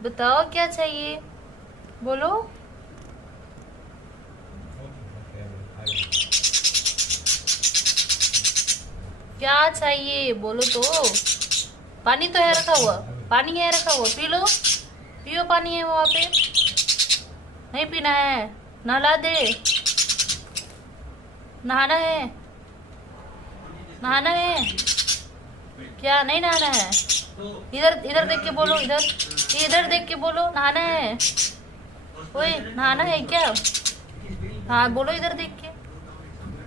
बताओ क्या चाहिए, बोलो। क्या चाहिए बोलो तो। पानी तो है रखा हुआ, पानी है रखा हुआ, पी लो, पियो, पानी है वहां पे। नहीं पीना है, नहला दे। नहाना है, नहाना है, क्या नहीं नहाना है? इधर इधर देख के बोलो, इधर देख के बोलो, नहाना है। ओए नहाना है क्या? हाँ बोलो इधर देख के।